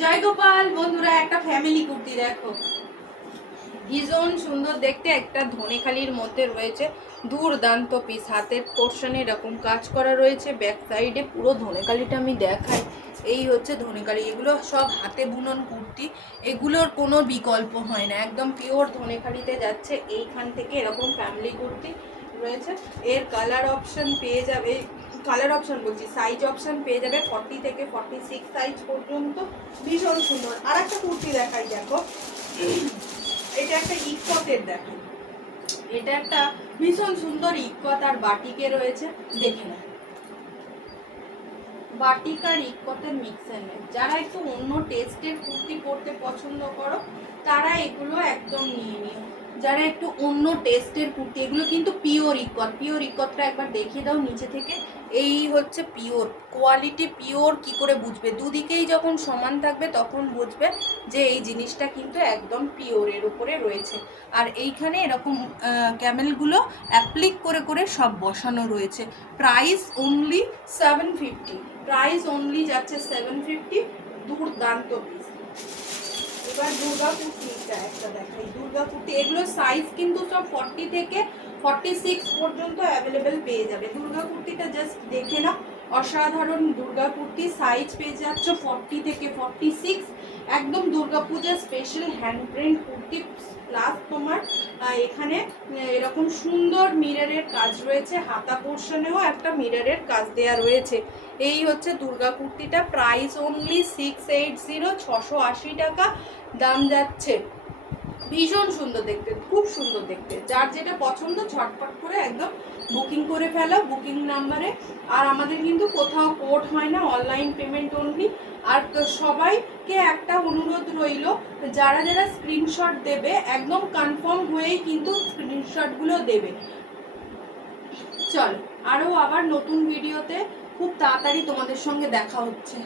জয় গোপাল, বন্ধুরা, একটা ফ্যামিলি কুর্তি দেখো। ভীষণ সুন্দর, দেখতে একটা ধনেখালির মধ্যে রয়েছে দুর্দান্ত পিস হাতের পোর্শনে এরকম কাজ করা রয়েছে ব্যাক সাইডে পুরো ধনেখালিটা আমি দেখাই। এই হচ্ছে ধনেখালি, এগুলো সব হাতে বুনন কুর্তি। এগুলোর কোনো বিকল্প হয় না, একদম পিওর ধনেখালিতে যাচ্ছে। এইখান থেকে এরকম ফ্যামিলি কুর্তি রয়েছে। এর কালার অপশন পেয়ে যাবে কালার অপশন বলছি সাইজ অপশন পেয়ে যাবে ফর্টি থেকে ফর্টি সিক্স সাইজ পর্যন্ত, ভীষণ সুন্দর। আর একটা কুর্তি দেখাই, দেখো। এটা একটা ইকতের দেখাই এটা একটা ভীষণ সুন্দর ইকত আর বাটিকে রয়েছে, দেখে না বাটিক আর ইকতের মিক্সার নেই। যারা একটু অন্য টেস্টের কুর্তি পরতে পছন্দ করো, তারা এগুলো একদম নিয়ে নিও। যারা একটু অন্য টেস্টের কুর্তি, এগুলো কিন্তু পিওর ইকত, পিওর ইকতটা একবার দেখিয়ে দাও নিচে থেকে। এই হচ্ছে পিওর, কোয়ালিটি পিওর কি করে বুঝবে? দুদিকেই যখন সমান থাকবে তখন বুঝবে যে এই জিনিসটা কিন্তু একদম পিওরের উপরে রয়েছে। আর এইখানে এরকম ক্যামেলগুলো অ্যাপ্লিক করে করে সব বসানো রয়েছে। Price only seven fifty price only যাচ্ছে সেভেন ফিফটি দুর্দান্ত পিস এবার দুর্গা কুর্তিটা একটা দেখাই। দুর্গা কুর্তি এগুলো সাইজ কিন্তু সব ফর্টি থেকে ফর্টি সিক্স পর্যন্ত অ্যাভেলেবেল পেয়ে যাবে। দুর্গা কুর্তিটা জাস্ট দেখে নাও। অসাধারণ দুর্গা কুর্তি সাইজ পেয়ে যাচ্ছ ফর্টি থেকে ফর্টি সিক্স একদম দুর্গা পূজার special hand print kurti plus তোমার এখানে এরকম সুন্দর মিররের কাজ রয়েছে। হাতা পোর্শনেও একটা মিররের কাজ দেয়া রয়েছে। এই হচ্ছে দুর্গা কুর্তিটা price only six eight zero ছশো আশি টাকা। দাম যাচ্ছে ভীষণ সুন্দর দেখতে, খুব সুন্দর দেখতে। যার যেটা পছন্দ, ঝটপট করে একদম বুকিং করে ফেলো বুকিং নাম্বারে আর আমাদের কিন্তু কোথাও কোড হয় না অনলাইন পেমেন্ট অনলি আর সবাইকে একটা অনুরোধ রইল, যারা যারা স্ক্রিনশট দেবে, একদম কনফার্ম হয়েই কিন্তু স্ক্রিনশটগুলো দেবে। চল আরও আবার নতুন ভিডিওতে খুব তাড়াতাড়ি তোমাদের সঙ্গে দেখা হচ্ছে।